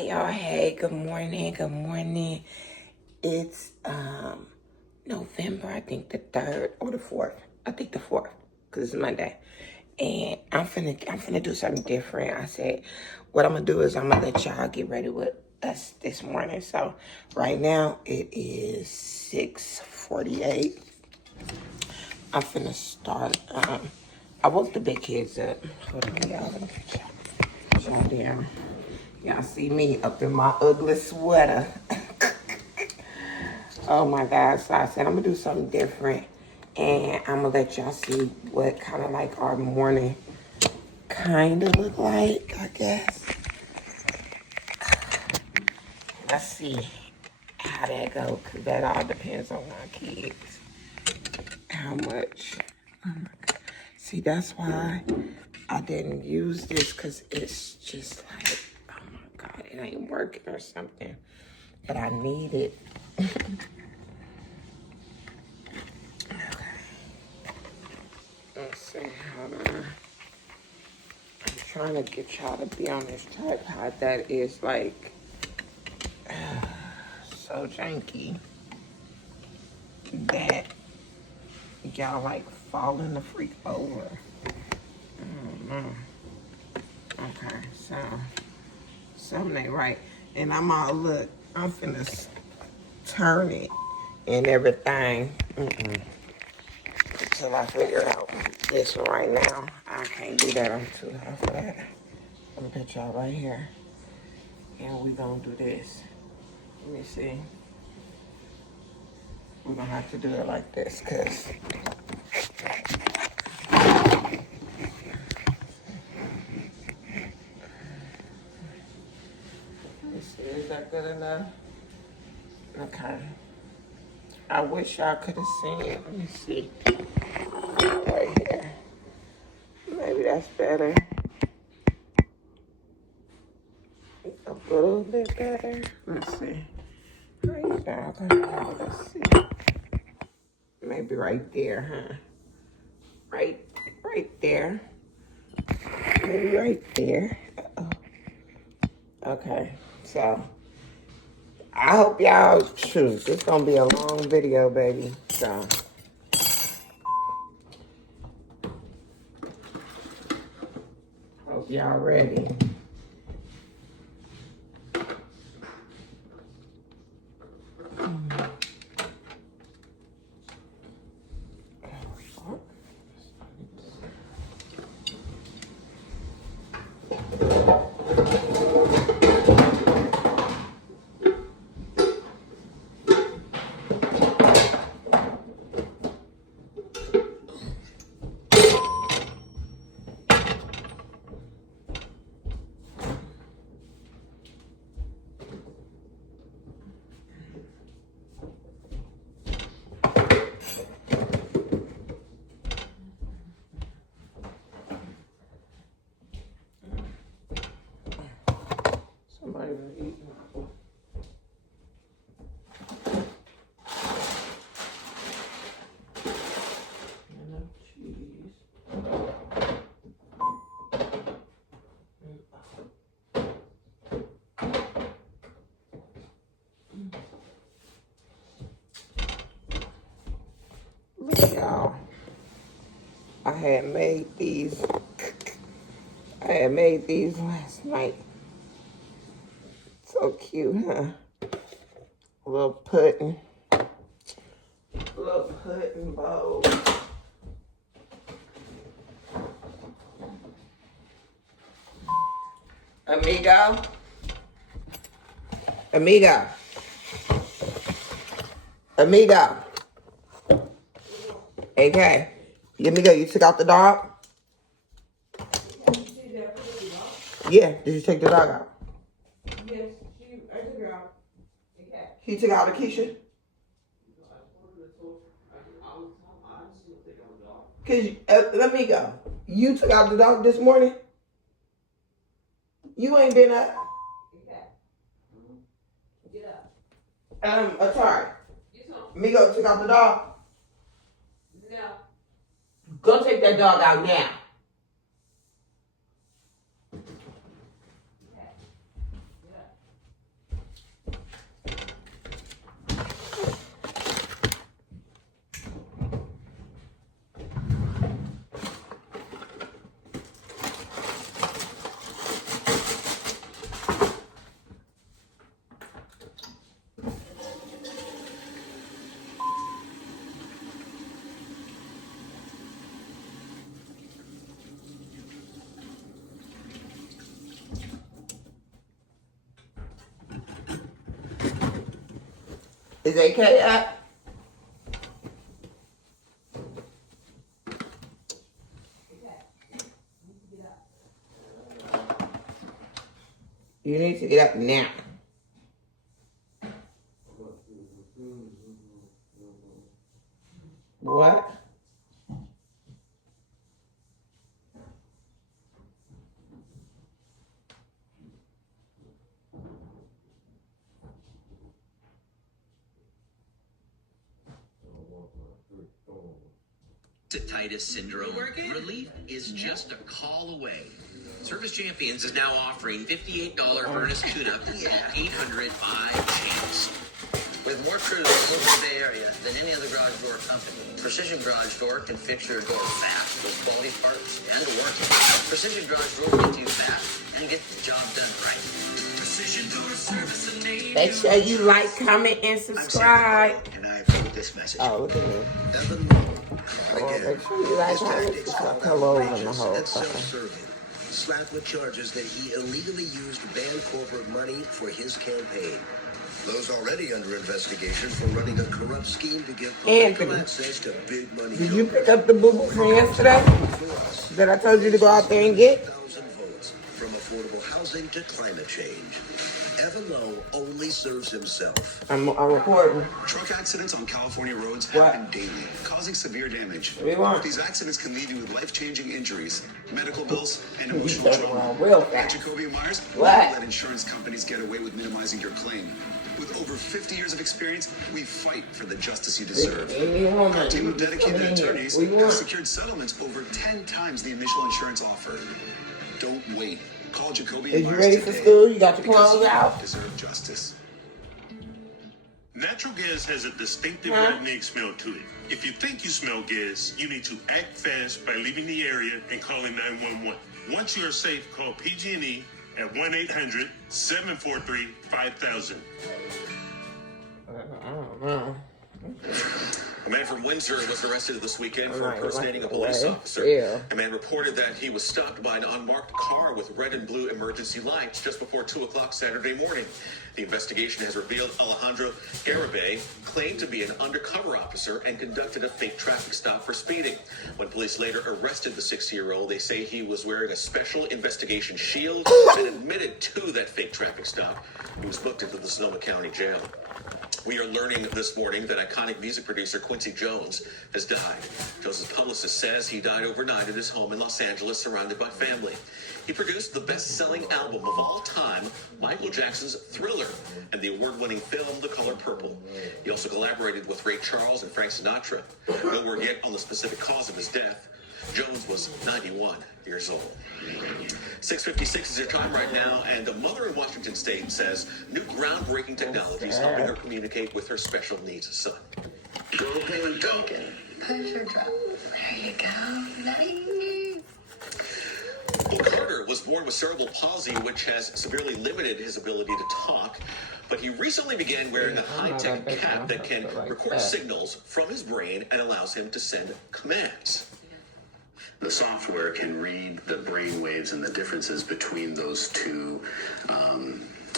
Hey y'all, hey, good morning, good morning. It's November, I think the 3rd or the 4th. I think the 4th, because it's Monday. And I'm finna do something different. I said, what I'm gonna do is I'm gonna let y'all get ready with us this morning. So right now it is 6:48. I'm finna start, I woke the big kids up. Hold on, y'all, let me y'all down. Y'all see me up in my ugly sweater. Oh my God. So I said I'm gonna do something different. And I'm gonna let y'all see what kind of like our morning kind of look like, I guess. Let's see how that go, because that all depends on my kids. How much. Oh my God. See, that's why I didn't use this, because it's just like, oh my God, it ain't working or something. But I need it. Let's see how to. I'm trying to get y'all to be on this tripod that is like so janky that y'all like falling the freak over. I don't know. Okay, so something ain't right. And I'm all, look, I'm finna turn it and everything. Until I figure out this one right now. I can't do that. I'm too high for that. I'm gonna put y'all right here. And we gonna do this. Let me see. We're gonna have to do it like this, cause let me see, is that good enough? Okay. I wish y'all could have seen it. Let me see. Right here. Maybe that's better. A little bit better. Let's see. Right there. Let's see. Maybe right there, huh? Right there. Maybe right there. Uh-oh. Okay, so I hope y'all choose. It's gonna be a long video, baby. So hope y'all ready. Somebody was eating. Enough cheese. Look, y'all. I had made these last night. So cute, huh? A little pudding bowl. Amigo. Okay. Amigo, you took out the dog? Yeah. Did you take the dog out? Yes, I took her out. Okay. He took out Akeisha? Cause let me go. You took out the dog this morning? You ain't been up. Okay. Get up. Atari. Migo took out the dog. No. Go take that dog out now. Okay. Get up. Is AK up? You need to get up now. What? Titus syndrome. Relief is just a call away. Service Champions is now offering $58 furnace tune-up at 800-5-CHANCE. With more crews in the Bay Area than any other garage door company, Precision Garage Door can fix your door fast with quality parts and a warranty. Precision Garage Door gets you fast and get the job done right. Precision Door Service and Make sure you like, comment, and subscribe. And I approve this message. Oh, look at me. Evan Lowe. Oh, make sure you like, comment, subscribe. Come over in the whole fucking. Slapped with charges that he illegally used banned corporate money for his campaign. Lowe's already under investigation for running a corrupt scheme to give political access to big money. Did you pick up the boo-boo from yesterday that I told you to go out there and get? 1,000 votes from affordable housing to climate change. Evan Lowe only serves himself. I'm recording. Truck accidents on California roads What? happen daily, causing severe damage. What do you want? These accidents can leave you with life-changing injuries, medical bills, and You emotional said trauma. real At fast. Jacoby and Myers, we What? don't let insurance companies get away with minimizing your claim. With over 50 years of experience, we fight for the justice you deserve. Our team of dedicated attorneys has secured settlements over 10 times the initial insurance offer. Don't wait. Call Jacoby Is and you Myers ready today, for school? You got your because clothes you out? deserve justice. Natural gas has a distinctive redneck smell to it. If you think you smell gas, you need to act fast by leaving the area and calling 911. Once you are safe, call PG&E at 1-800-743-5000. I don't know. A man from Windsor was arrested this weekend for Alright, impersonating a right police away. officer. Yeah. A man reported that he was stopped by an unmarked car with red and blue emergency lights just before 2 o'clock Saturday morning. The investigation has revealed Alejandro Garibay claimed to be an undercover officer and conducted a fake traffic stop for speeding. When police later arrested the 60-year-old, they say he was wearing a special investigation shield and admitted to that fake traffic stop. He was booked into the Sonoma County Jail. We are learning this morning that iconic music producer Quincy Jones has died. Jones' publicist says he died overnight at his home in Los Angeles, surrounded by family. He produced the best-selling album of all time, Michael Jackson's Thriller, and the award-winning film The Color Purple. He also collaborated with Ray Charles and Frank Sinatra. No word yet on the specific cause of his death. Jones was 91 years old. 6:56 is your time right now, and a mother in Washington State says new groundbreaking technology is helping her communicate with her special needs son. Go, Penguin, go. Push or drop. There you go. Nice. Will Carter was born with cerebral palsy, which has severely limited his ability to talk. But he recently began wearing a high-tech cap that can record signals from his brain and allows him to send commands. The software can read the brain waves and the differences between those two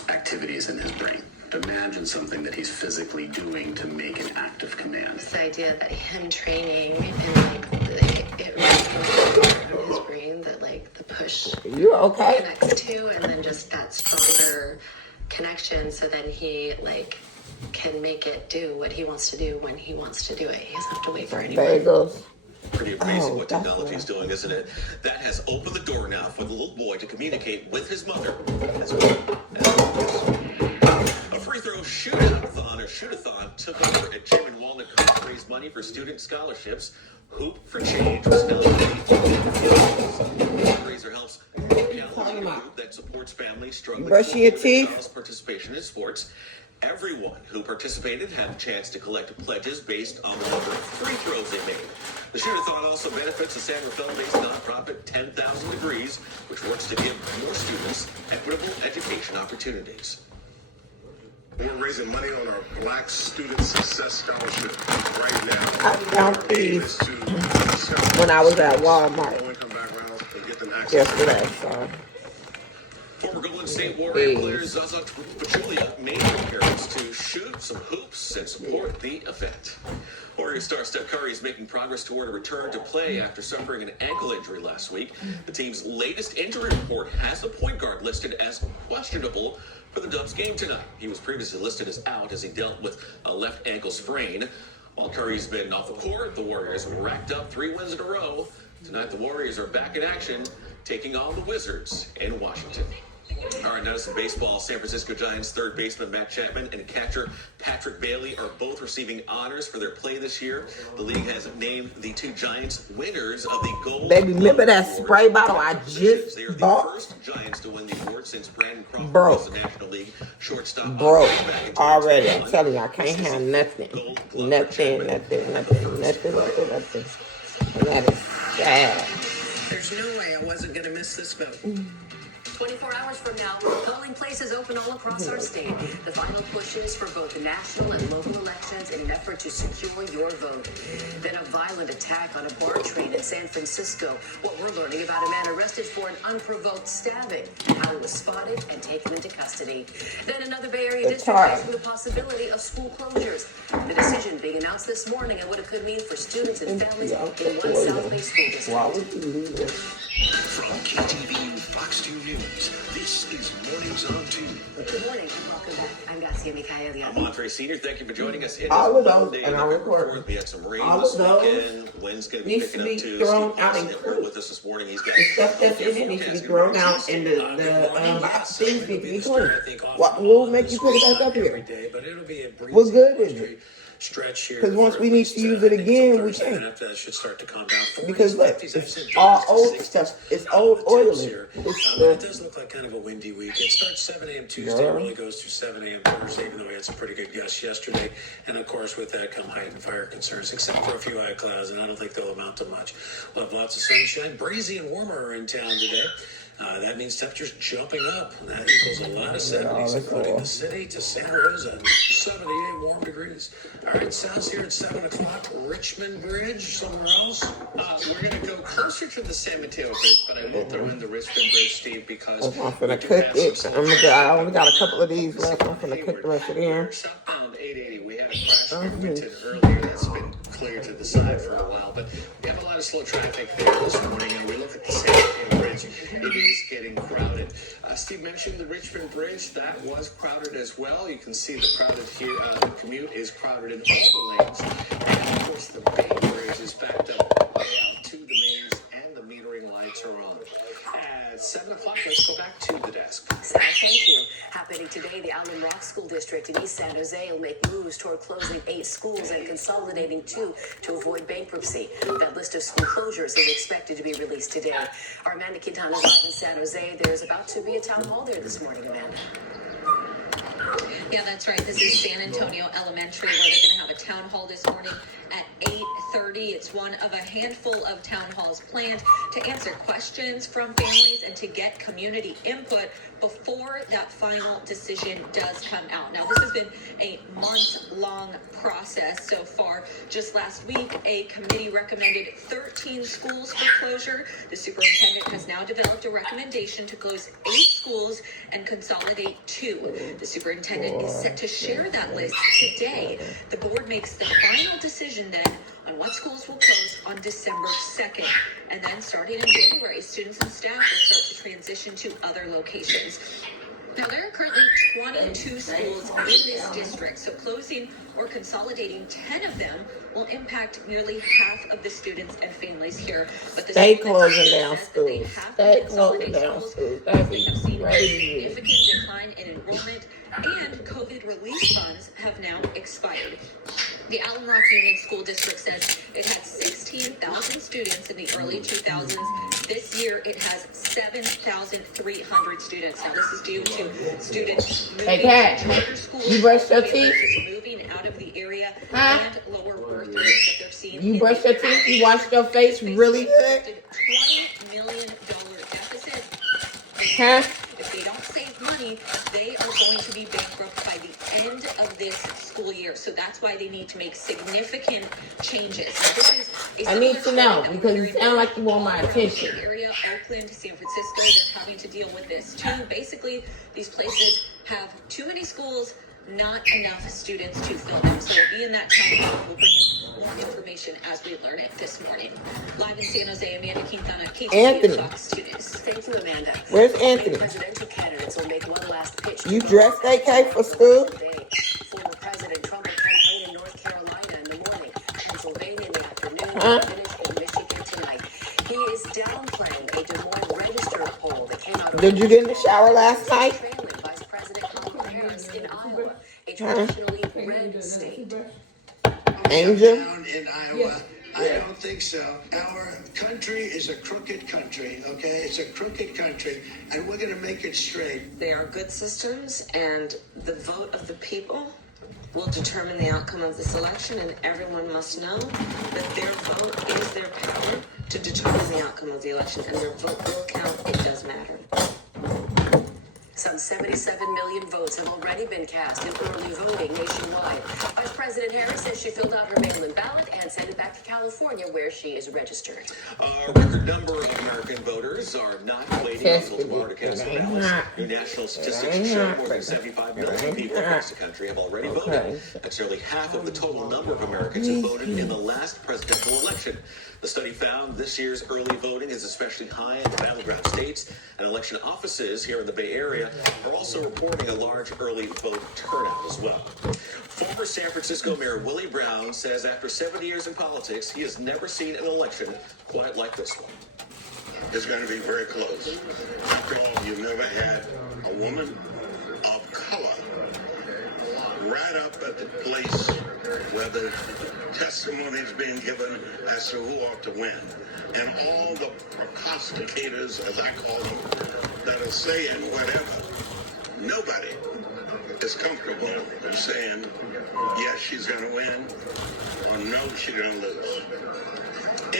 activities in his brain. Imagine something that he's physically doing to make an active command. This idea that him training and like it really from his brain that like the push You okay? connects to, and then just that stronger connection, so then he like can make it do what he wants to do when he wants to do it. He doesn't have to wait for anyone. Bagels. Pretty amazing Oh, what that's technology is doing, isn't it? That has opened the door now for the little boy to communicate with his mother as well as others. A free throw shootathon or shootathon took over at Jim and Walnut Creek to raise money for student scholarships. Hoop for Change was held at the fundraiser helps a group that supports families struggling Brushing your with teeth? child's participation in sports. Everyone who participated had a chance to collect pledges based on the number of free throws they made. The shootathon also benefits the San Rafael-based nonprofit 10,000 Degrees, which works to give more students equitable education opportunities. We're raising money on our Black Student Success Scholarship right now. I found these To when I was at Walmart low-income backgrounds and get them access. yesterday, so Former Golden State Warrior player Zaza Pachulia made an appearance to shoot some hoops and support the event. Warrior star Steph Curry is making progress toward a return to play after suffering an ankle injury last week. The team's latest injury report has the point guard listed as questionable for the Dubs game tonight. He was previously listed as out as he dealt with a left ankle sprain. While Curry's been off the court, the Warriors racked up 3 wins in a row. Tonight, the Warriors are back in action, taking on the Wizards in Washington. All right, now to some baseball. San Francisco Giants third baseman Matt Chapman and catcher Patrick Bailey are both receiving honors for their play this year. The league has named the 2 Giants winners of the Gold Baby, remember that Glove spray Award. bottle I just They are the bought? first Giants to win the award since Brandon Crawford Broke. was the National League shortstop. Broke back in already. I'm 2021. telling you, I can't This is have the nothing. Gold Glove for Nothing. Chapman. And that is sad. There's no way I wasn't going to miss this vote. 24 hours from now, polling places open all across our state. The final pushes for both the national and local elections in an effort to secure your vote. Then a violent attack on a BART train in San Francisco. What we're learning about a man arrested for an unprovoked stabbing, how he was spotted and taken into custody. Then another Bay Area district facing the possibility of school closures. The decision being announced this morning and what it could mean for students and families in one South Bay school district. Why would you leave this? From KTVU Fox 2 News, this is Mornings on 2. Good morning and welcome back. I'm Garcia Micaelia. I'm Montre Senior. Thank you for joining us. It All is of those, Monday, and I November record. 4th. We had some rain All this of those weekend. Wind's going to be needs picking to up be too. thrown Steve out Dawson in at work crew. with us this morning. He's got The stuff that's in it needs to be thrown out, and the things need to be clean. What will make you put it back up here? But it'll be a breezy What good is it? stretch here. Because once for we at need least, to use I it think again, till we Thursday, can't. and after that should start to calm down. Because look, 40s, 50s, it's actually all drops to old 60s. stuff. It's old oily. Here. It's It does look like kind of a windy week. It starts 7 a.m. Tuesday, Girl. really goes through 7 a.m. Thursday, even though we had some pretty good gusts yesterday. And of course, with that come height and fire concerns, except for a few high clouds, and I don't think they'll amount to much. We'll have lots of sunshine. Breezy and warmer in town today. That means temperatures jumping up. And that equals a lot of 70s, including the city to Santa Rosa, 78 warm degrees. All right, sounds here at 7 o'clock. Richmond Bridge, somewhere else. We're going to go closer to the San Mateo Bridge, but I will throw in the Richmond Bridge, Steve, because I'm finna cook it. I only got a couple of these left. I'm finna cook the rest of them. Southbound 880, we had a crash in Edmonton earlier that's been cleared to the side for a while, but we have a lot of slow traffic there this morning, and we look at the San Mateo Bridge. It is getting crowded. Steve mentioned the Richmond Bridge. That was crowded as well. You can see the crowded here. The commute is crowded in all the lanes. And of course, the Bay Bridge is backed up way out to the mains, and the metering lights are on. At 7 o'clock, let's go back to the desk. Sal, thank you. Happening today, the Allen Rock School District in East San Jose will make moves toward closing 8 schools and consolidating 2 to avoid bankruptcy. That list of school closures is expected to be released today. Our Amanda Quintana is live in San Jose. There's about to be a town hall there this morning, Amanda. Yeah, that's right. This is San Antonio Elementary, where they're going to have a town hall this morning at 8:30. It's one of a handful of town halls planned to answer questions from families and to get community input before that final decision does come out. Now, this has been a month-long process so far. Just last week, a committee recommended 13 schools for closure. The superintendent has now developed a recommendation to close 8 schools and consolidate 2. The superintendent is set to share that list today. The board makes the final decision then on what schools will close on December 2nd. And then starting in January, students and staff will start to transition to other locations. Now, there are currently 22 schools in this district, so closing or consolidating 10 of them will impact nearly half of the students and families here. But the Stay school closing district down says that they schools. have to Stay consolidate closing down schools schools. because That'd they have be seen a crazy. significant decline in enrollment, and COVID relief funds have now expired. The Allen Rock Union School District says it had 16,000 students in the early 2000s. This year, it has 7,300 students. Now, this is due to students moving Hey, Kat, to charter schools, you brushed your families teeth? moving out of the area, Huh? and lower birth rates that they're seeing. You in brushed the your area. teeth? You washed your face really good? $20 million deficit. Huh? If they don't save money, they are going to be bankrupt by the end of this school year. So that's why they need to make significant changes. Now, this is a I need to similar know story that because we're it sounds like you want my attention. Bay Area, Oakland, San Francisco, they're having to deal with this too. Basically, these places have too many schools, not enough students to fill them. So we'll be in that town hall. We'll bring you more information as we learn it this morning. Live in San Jose, Amanda Quintana, Anthony. KTVU Fox 2 News. Thank you, Amanda. Where's Anthony? Presidential candidates will make one last pitch. You dressed AK for school? Today, former President Trump will campaign in North Carolina in the morning, Pennsylvania in the afternoon, and finish in Michigan tonight. He is downplaying a Des Moines Register poll that came out. Did you get in the shower last night? Trailing Vice President Kamala Harris in Iowa, a traditionally red state. Angel? Down in Iowa. I don't think so. Our country is a crooked country, okay? It's a crooked country, and we're going to make it straight. They are good systems, and the vote of the people will determine the outcome of this election, and everyone must know that their vote is their power to determine the outcome of the election, and their vote will count. It does matter. Some 77 million votes have already been cast in early voting nationwide. Vice President Harris says she filled out her mail-in ballot and sent it back to California, where she is registered. A record number of American voters are not waiting until tomorrow to cast their ballots. New national statistics show more than 75 million people across the country have already voted. That's nearly half of the total number of Americans who voted in the last presidential election. The study found this year's early voting is especially high in the battleground states, and election offices here in the Bay Area are also reporting a large early vote turnout as well. Former San Francisco Mayor Willie Brown says after 70 years in politics, he has never seen an election quite like this one. It's going to be very close. After all, you've never had a woman of color right up at the place where the testimony is being given as to who ought to win. And all the prognosticators, as I call them, that are saying whatever, nobody is comfortable in saying, yes, she's going to win, or no, she's going to lose,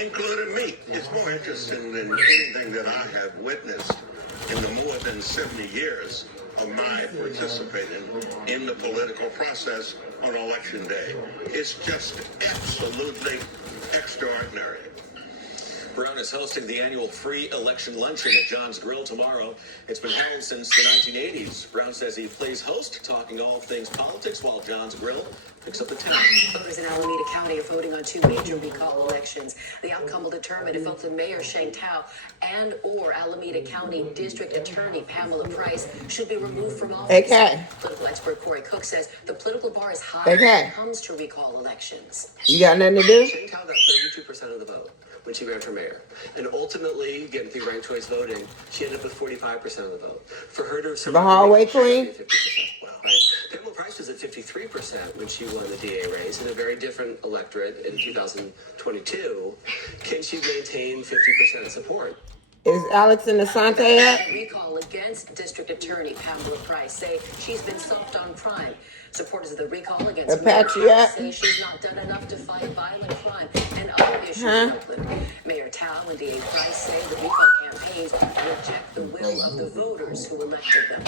including me. It's more interesting than anything that I have witnessed in the more than 70 years of my participating in the political process on election day. It's just absolutely extraordinary. Brown is hosting the annual free election luncheon at John's Grill tomorrow. It's been held since the 1980s. Brown says he plays host, talking all things politics, while John's Grill picks up the tab. Voters in Alameda County are voting on two major recall elections. The outcome will determine if Oakland Mayor Sheng Tao and or Alameda County District Attorney Pamela Price should be removed from office. Okay. Political expert Corey Cook says the political bar is high Okay. when it comes to recall elections. You got nothing to do? Sheng Tao got 32% of the vote when she ran for mayor. And ultimately, getting through ranked choice voting, she ended up with 45% of the vote. For her to The hallway queen? 50%. Wow. Right? Pamela Price was at 53% when she won the DA race in a very different electorate in 2022. Can she maintain 50% support? Is Alex in the Sante at? Recall against District Attorney Pamela Price say she's been soft on crime. Supporters of the recall against Mayor Apache Tao Act? say she's not done enough to fight violent crime and other issues in Oakland. Mayor Tao and DA Price say the recall campaigns reject the will of the voters who elected them.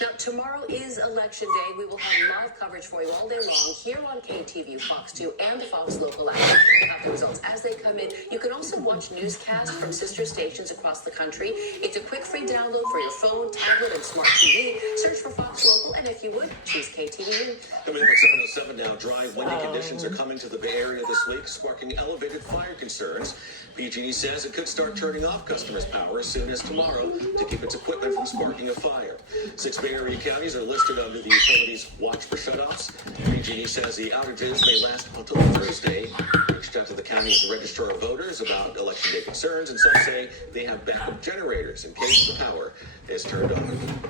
Now, tomorrow is Election Day. We will have live coverage for you all day long here on KTVU, Fox 2, and the Fox Local app about the results as they come in. You can also watch newscasts from sister stations across the country. It's a quick free download for your phone, tablet, and smart TV. Search for Fox Local, and if you would, choose KTVU. Coming up at 7:07 now, dry, windy conditions are coming to the Bay Area this week, sparking elevated fire concerns. PG&E says it could start turning off customers' power as soon as tomorrow to keep its equipment from sparking a fire. 6 Bay Area counties are listed under the utilities watch for shutoffs. PG&E says the outages may last until Thursday. Reached out to the county's registrar of voters about election day concerns, and some say they have backup generators in case the power is turned on.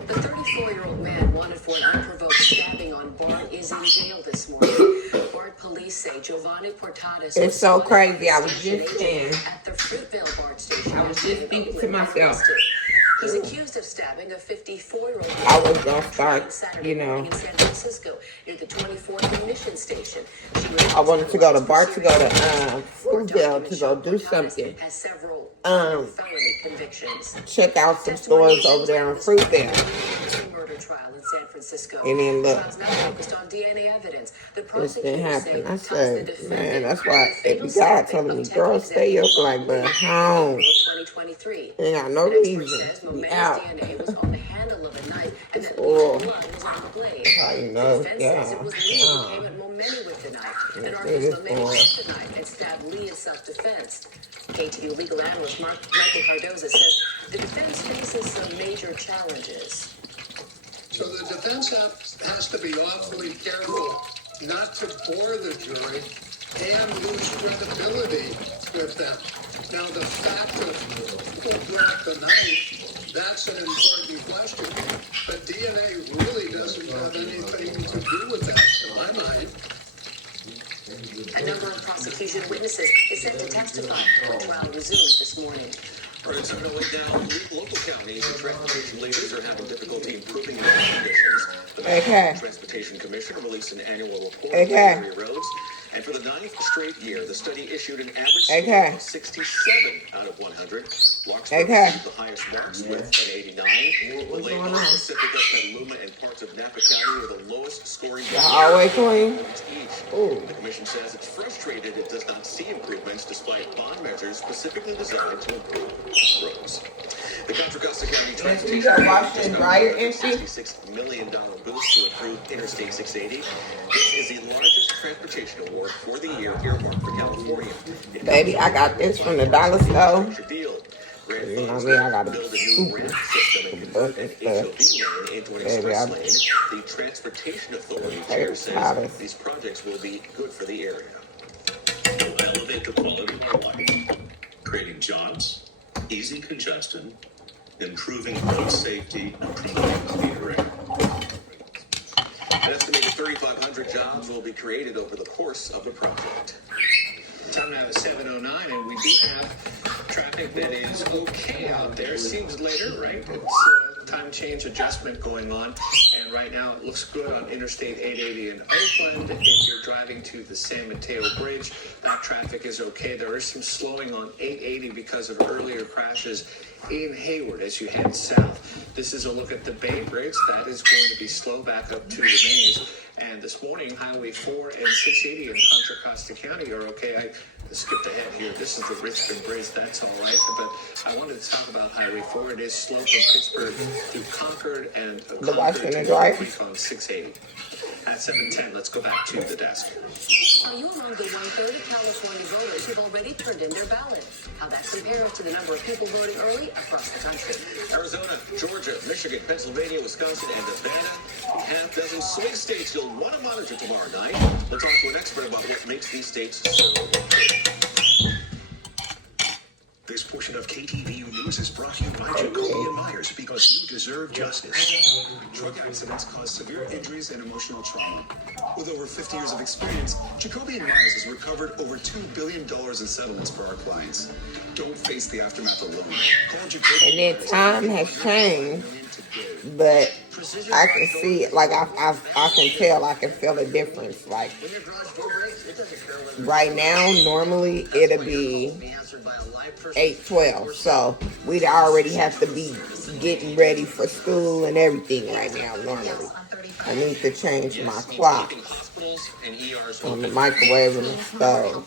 The 34-year-old man wanted for an unprovoked stabbing on BART is in jail this morning. BART police say Giovanni Portadas It's so crazy. I was just saying. at the Fruitvale BART station. I was just thinking to myself. He's accused of stabbing a 54-year-old. I was gonna start, you know. In San Francisco, near the 24th Mission Station. I wanted to go to BART to go to Fruitvale to go do something. Has several felony convictions. Check out some stores over there in Fruitvale. Murder trial in San Francisco. And then look, Trial's now focused on DNA evidence. The this didn't prosecutors say happen. I ties the said, defendant man, that's to why the fatal God stabbing telling me, of tech girl, stay up executive like the April home. 2023. Ain't got no An expert reason says to be Momena's out. DNA was on the handle of a knife and that Oh, blood was on the blade. how you The know? defense says it was Lee who came at Momeni with the knife and argues Momeni took the knife and stabbed Lee in self-defense. KTU legal analyst Michael Cardoza says the defense faces some major challenges. So the defense has to be awfully careful not to bore the jury and lose credibility with them. Now, the fact of who brought the knife, that's an important question. But DNA really doesn't have anything to do with that, in my mind. A number of prosecution witnesses is set to testify when trial resumes this morning. All right, so right now, local counties and transportation leaders are having difficulty improving their conditions. The National Transportation Commission released an annual report on area roads. And for the 9th straight year, the study issued an average score of 67 out of 100. Larkspur received the highest marks with an 89. Vallejo, Pacifica, Petaluma, and parts of Napa County are the lowest scoring. Always clean. The commission says it's frustrated it does not see improvements despite bond measures specifically designed to improve roads. The Contra Costa County Transportation $66 million boost to improve Interstate 680. This is the largest transportation award for the year earmarked for California. Baby, I got this from the dollar store. You know me, I got a super bucket of stuff. Baby, the Transportation Authority chair says these projects will be good for the area. Will elevate the quality of our life, creating jobs, easing congestion, improving road safety, and promoting cleaner air. An estimated 3,500 jobs will be created over the course of the project. Time now at 7:09, and we do have traffic that is okay out there. Seems later, right? It's time change adjustment going on, and right now it looks good on Interstate 880 in Oakland. If you're driving to the San Mateo Bridge, that traffic is okay. There is some slowing on 880 because of earlier crashes in Hayward as you head south. This is a look at the Bay Bridge. That is going to be slow back up to the maze. And this morning, Highway 4 and 680 in Contra Costa County are okay. I skipped ahead here. This is the Richmond Bridge. That's all right. But I wanted to talk about Highway 4. It is slow from Pittsburgh through Concord and Concord to Creek on 680. At 7:10, let's go back to the desk. Are you among the 1/3 of California voters who've already turned in their ballot? How that compares to the number of people voting early across the country. Arizona, Georgia, Michigan, Pennsylvania, Wisconsin, and Nevada. Half dozen swing states you'll want to monitor tomorrow night. We'll talk to an expert about what makes these states so good. This portion of KTVU News is brought to you by Jacoby and Myers, because you deserve justice. Drug accidents cause severe injuries and emotional trauma. With over 50 years of experience, Jacoby and Myers has recovered over $2 billion in settlements for our clients. Don't face the aftermath alone. Call Jacoby. And then time has changed, but I can see it. Like I can tell. I can feel the difference. Like right now, normally it'll be 8:12, so we'd already have to be getting ready for school and everything right now. Normally, I need to change my clock on the microwave and the stove.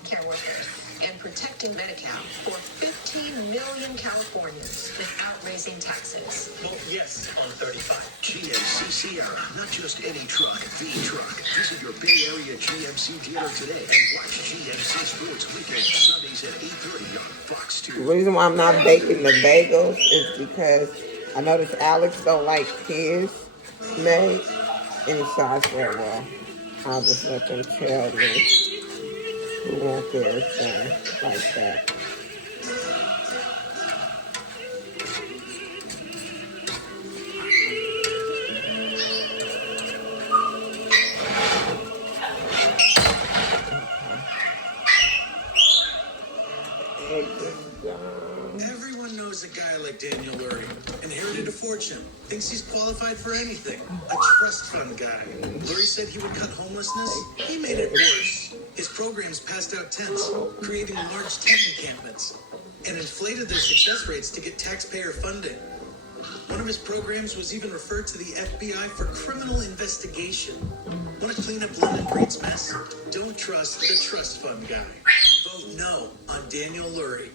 And protecting Medi-Cal for 15 million Californians without raising taxes. Vote yes on 35. GMC Sierra, not just any truck, the truck. Visit your Bay Area GMC dealer today and watch GMC Sports Weekend Sundays at 8:30 on Fox 2. The reason why I'm not baking the bagels is because I noticed Alex don't like his made, and so I said, well, I'll just let them tell me who wants theirs done like that. Everyone knows a guy like Daniel Lurie. Inherited a fortune. Thinks he's qualified for anything. A trust fund guy. Lurie said he would cut homelessness. He made it worse. His programs passed out tents, creating large tent encampments, and inflated their success rates to get taxpayer funding. One of his programs was even referred to the FBI for criminal investigation. Want to clean up London Breed's mess? Don't trust the trust fund guy. Vote no on Daniel Lurie.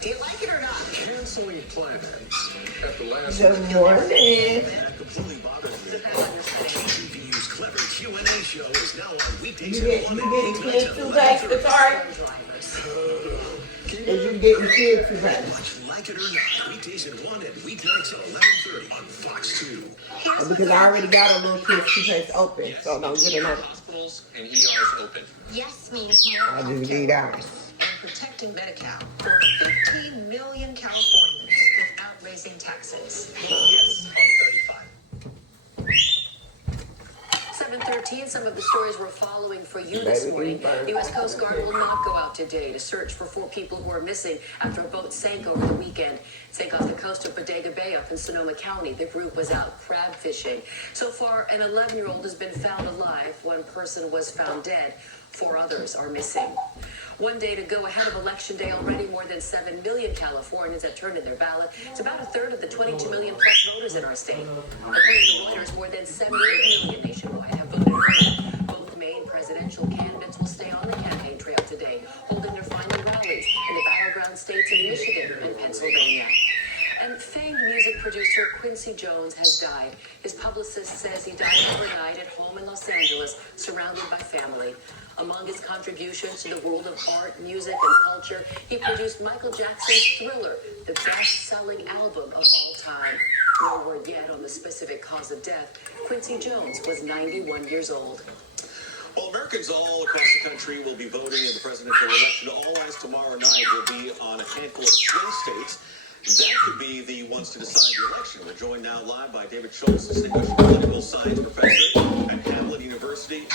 Do you like it or not? Canceling plans after last Good morning. That completely bothers me. KTVU's Clever Q&A show is now on weekdays You getting kids too late to start? Is you getting kids too late? Watch Like It or Not, weekdays at 1 and weeknights at 11:30 on Fox 2. Because I already got a little kids toothpaste open, so don't get another. Hospitals and ERs open. Yes means more I'll just read out. And protecting Medi-Cal for 15 million Californians without raising taxes. Yes on 35. 7:13, some of the stories we're following for you this morning. The U.S. Coast Guard will not go out today to search for 4 people who are missing after a boat sank over the weekend. It sank off the coast of Bodega Bay up in Sonoma County. The group was out crab fishing. So far, an 11-year-old has been found alive. 1 person was found dead. 4 others are missing. 1 day to go ahead of Election Day. Already more than 7 million Californians have turned in their ballot. It's about a third of the 22 million plus voters in our state. According to Reuters, more than 78 million nationwide have voted early. Both main presidential candidates will stay on the campaign trail today, holding their final rallies in the battleground states of Michigan and Pennsylvania. And famed music producer Quincy Jones has died. His publicist says he died overnight at home in Los Angeles, surrounded by family. Among his contributions to the world of art, music, and culture, he produced Michael Jackson's Thriller, the best-selling album of all time. No word yet on the specific cause of death. Quincy Jones was 91 years old. Well, Americans all across the country will be voting in the presidential election. All eyes tomorrow night will be on a handful of swing states. That could be the ones to decide the election. We're joined now live by David Schultz, distinguished political science professor at Hamline University.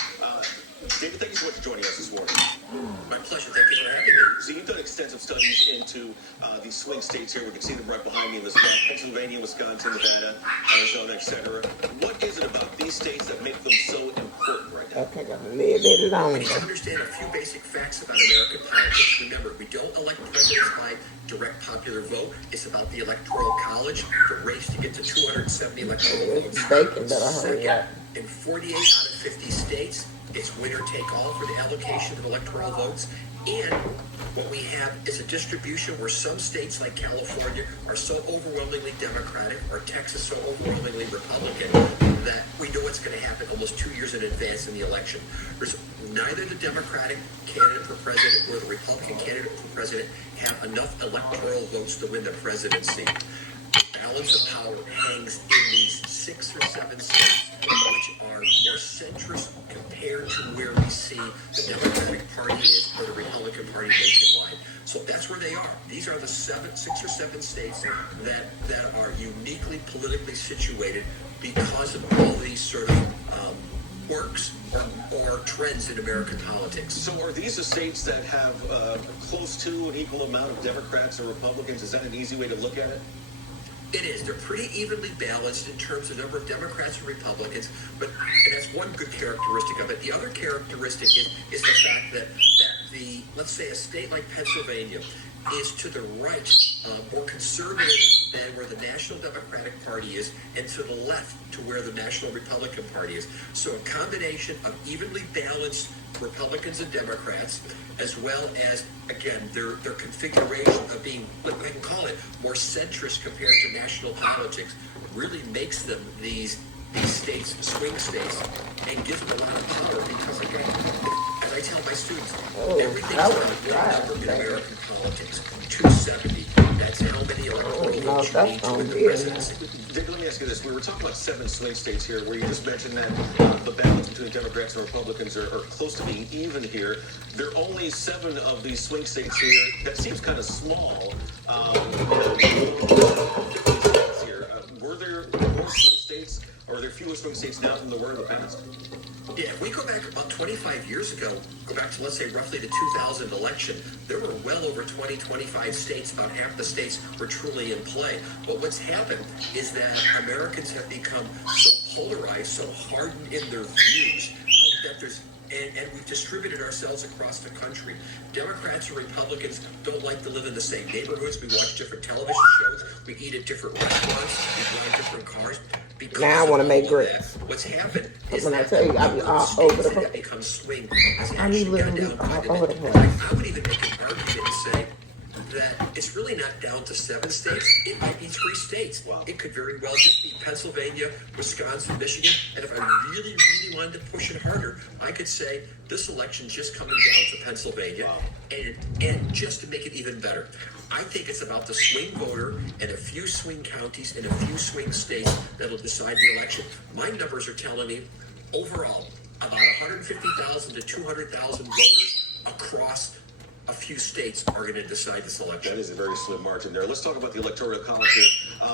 David, thank you so much for joining us this morning. My pleasure. Thank you for having me. So you've done extensive studies into these swing states here. We can see them right behind me in this map. Pennsylvania, Wisconsin, Nevada, Arizona, etc. What is it about these states that make them so important right now? Okay, got a little bit longer. We need to understand a few basic facts about American politics. Remember, we don't elect presidents by direct popular vote. It's about the Electoral College, the race to get to 270 electoral votes. Second, in 48 out of 50 states, it's winner take all for the allocation of electoral votes. And what we have is a distribution where some states like California are so overwhelmingly Democratic, or Texas so overwhelmingly Republican, that we know what's going to happen almost 2 years in advance in the election. There's neither the Democratic candidate for president nor the Republican candidate for president have enough electoral votes to win the presidency. Balance of power hangs in these 6 or 7 states, which are more centrist compared to where we see the Democratic Party is or the Republican Party nationwide. So that's where they are. These are the 6 or 7 states that are uniquely politically situated because of all these sort of quirks or trends in American politics. So are these the states that have close to an equal amount of Democrats and Republicans? Is that an easy way to look at it? It is. They're pretty evenly balanced in terms of number of Democrats and Republicans, and that's one good characteristic of it. The other characteristic is the fact that the, let's say a state like Pennsylvania is to the right, more conservative than where the National Democratic Party is, and to the left to where the National Republican Party is. So a combination of evenly balanced Republicans and Democrats, as well as, again, their configuration of being, what we can call it, more centrist compared to national politics, really makes them these states, swing states, and gives them a lot of power because, again, as I tell my students, everything's on one number in American politics, 270. That's how many electoral votes you need to win the presidency. Dick, let me ask you this. We were talking about 7 swing states here, where you just mentioned that the balance between Democrats and Republicans are close to being even here. There are only 7 of these swing states here. That seems kind of small. 50 states here. Were there more swing states, or are there fewer swing states now than there were in the past? Yeah, if we go back about 25 years ago, go back to, let's say, roughly the 2000 election, there were well over 20, 25 states, about half the states were truly in play. But what's happened is that Americans have become so polarized, so hardened in their views, that there's and we've distributed ourselves across the country. Democrats and Republicans don't like to live in the same neighborhoods. We watch different television shows. We eat at different restaurants. We drive different cars. Because now I want to make grits. What's happened is when I that tell you, I be all over the place. become swing. I be literally all over the place. I would even make an argument and say that it's really not down to 7 states. It might be 3 states. Wow. It could very well just be Pennsylvania, Wisconsin, Michigan. And if I really, really wanted to push it harder, I could say this election's just coming down to Pennsylvania. Wow. And just to make it even better, I think it's about the swing voter and a few swing counties and a few swing states that'll decide the election. My numbers are telling me overall about 150,000 to 200,000 voters across a few states are going to decide this election. That is a very slim margin there. Let's talk about the Electoral College here.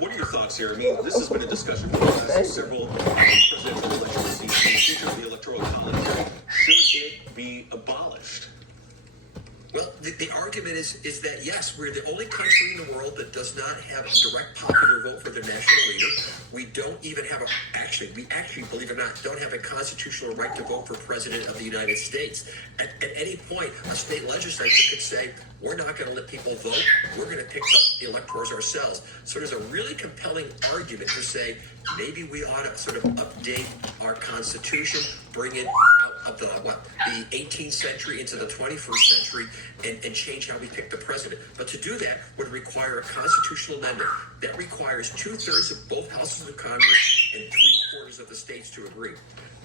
What are your thoughts here? I mean, this has been a discussion for the last several presidential elections. The future of the Electoral College, should it be abolished? Well, the argument is that, yes, we're the only country in the world that does not have a direct popular vote for their national leader. We don't even have we actually, believe it or not, don't have a constitutional right to vote for president of the United States. At any point, a state legislature could say, we're not going to let people vote. We're going to pick up the electors ourselves. So there's a really compelling argument to say maybe we ought to sort of update our Constitution, bring it out of the 18th century into the 21st century, and change how we pick the president. But to do that would require a constitutional amendment. That requires 2/3 of both houses of Congress and 3/4 of the states to agree.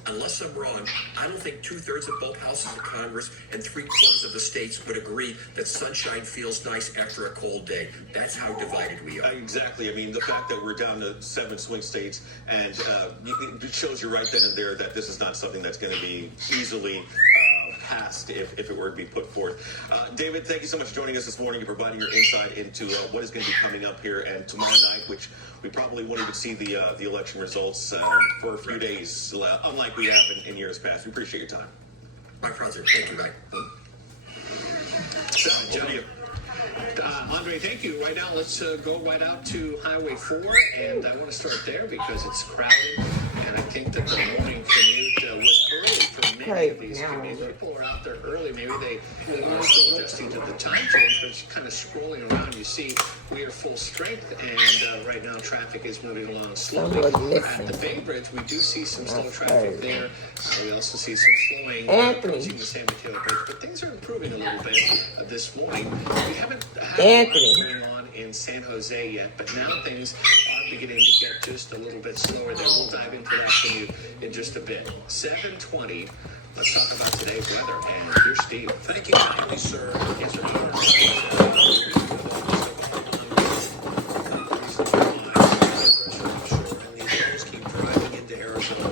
Unless I'm wrong, I don't think 2/3 of both houses of Congress and 3/4 of the states would agree that sunshine feels nice after a cold day. That's how divided we are. Exactly. I mean, the fact that we're down to 7 swing states, and it shows you right then and there that this is not something that's going to be easily passed if it were to be put forth. David, thank you so much for joining us this morning and providing your insight into what is going to be coming up here and tomorrow night, which we probably won't even see the election results for a few days, unlike we have in years past. We appreciate your time. My pleasure. Thank you, Mike. So, over to you. Andre, thank you. Right now, let's go right out to Highway 4, and I want to start there because it's crowded, and I think that the morning commute was early for many of these commutes. People are out there early. Maybe they are still adjusting to the time change, but just kind of scrolling around, you see we are full strength, and right now traffic is moving along slowly. At the Bay Bridge, we do see some slow traffic there. We also see some slowing approaching the San Mateo Bridge, but things are improving a little bit this morning. We haven't had a lot going on in San Jose yet, but now things are beginning to get just a little bit slower there. We'll dive into that commute in just a bit. 7:20. Let's talk about today's weather. And here's Steve. Thank you kindly, sir. Yes, sir. Keep driving into Arizona.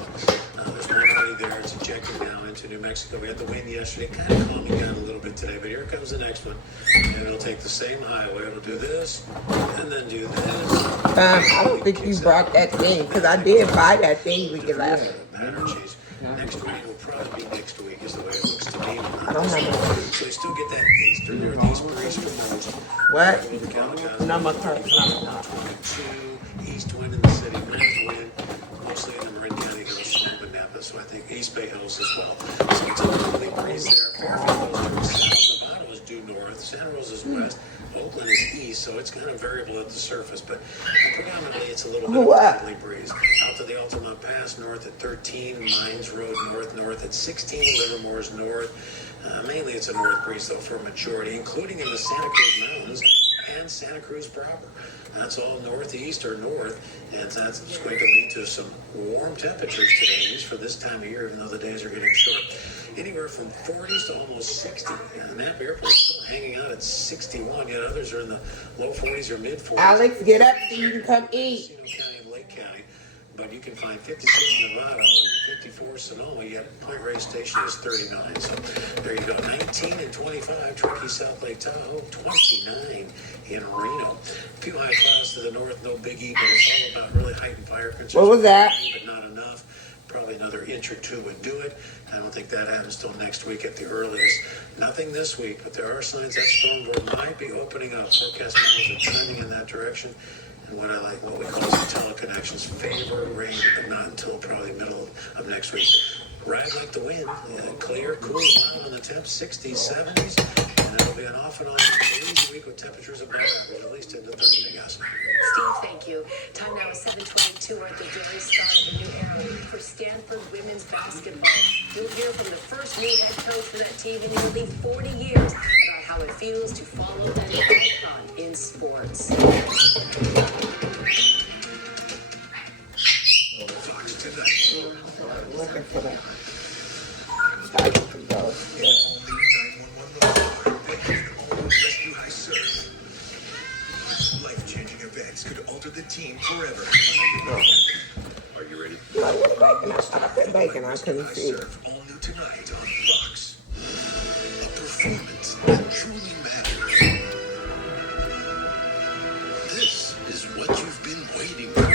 There's one way there. It's ejecting now into New Mexico. We had the wind yesterday, kind of calming down a little bit today, but here comes the next one. And it'll take the same highway. It'll do this, and then do this. I don't think you brought that thing, because I did buy that thing with you last week. Energies. Next week will probably be next week, is the way it looks to me. I don't have it. So they still get that eastern northeast breeze from those. What? No, my car's not. 22, east wind in the city, west wind, mostly in the Marin County Hills, some in Napa, so I think East Bay Hills as well. So it's a lovely breeze there. Fairfield goes due south, Nevada is due north, Santa Rosa's west, Oakland is east, so it's kind of variable at the surface, but predominantly it's a little bit of a friendly breeze. Out to the Altamont Pass, north at 13, Mines Road, north at 16, Livermore's north. Mainly it's a north breeze, though, for a majority, including in the Santa Cruz Mountains and Santa Cruz proper. That's all northeast or north, and that's going to lead to some warm temperatures today, at least for this time of year, even though the days are getting short. Anywhere from 40s to almost 60. Napa Airport is still hanging out at 61, yet others are in the low 40s or mid 40s. Alex, get up so you can come eat. County and Lake County, but you can find 56 Nevada and 54 Sonoma, yet Point Reyes Station is 39. So there you go. 19 and 25, Truckee, South Lake Tahoe, 29 in Reno. A few high clouds to the north, no biggie, but it's all about really heightened fire concerns. What was that? But not enough. Probably another inch or two would do it. I don't think that happens till next week at the earliest. Nothing this week, but there are signs that storm door might be opening up. Forecast models are trending in that direction. And what I like, what we call some teleconnections, favor rain, but not until probably middle of next week. ride like the wind. Clear, cool, mild on the temps, 60s, 70s. And that'll be an off and on easy week with temperatures above average, at least into 30 guys. Steve, thank you. Time now is 7:22. We're at the very start of a new era for Stanford women's basketball. You'll hear from the first new head coach for that team in nearly 40 years about how it feels to follow an icon in sports. Fox tonight. Looking for that. Rescue High Surf. Life-changing events could alter the team forever. Are you ready? Bacon, I couldn't see it. All new tonight on Fox. A performance that truly matters. This is what you've been waiting for.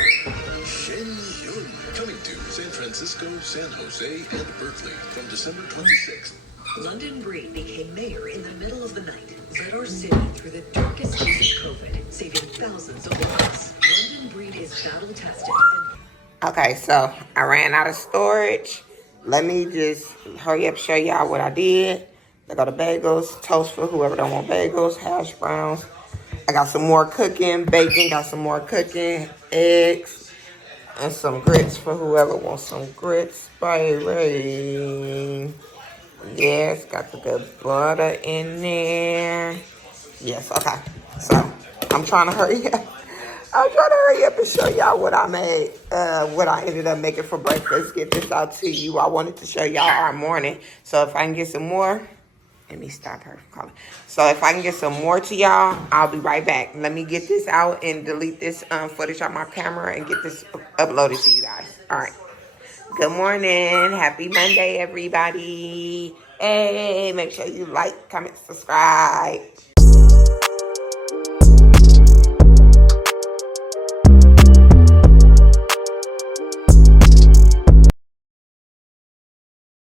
Shen Yun. Coming to San Francisco, San Jose, and Berkeley from December 26th. London Breed became mayor in the middle of the night, led our city through the darkest days of COVID, saving thousands of lives. London Breed is battle tested and Okay, so I ran out of storage. Let me just hurry up, show y'all what I did. I got the bagels, toast for whoever don't want bagels, hash browns. I got some more cooking, bacon, got some more cooking, eggs, and some grits for whoever wants some grits. Baby. Yes, got the good butter in there. Yes, okay. So I'm trying to hurry up. I'm trying to hurry up and show y'all what I made, what I ended up making for breakfast. Get this out to you. I wanted to show y'all our morning. So if I can get some more, let me stop her from calling. So if I can get some more to y'all, I'll be right back. Let me get this out and delete this footage on my camera and get this uploaded to you guys. All right. Good morning. Happy Monday, everybody. Hey, make sure you like, comment, subscribe.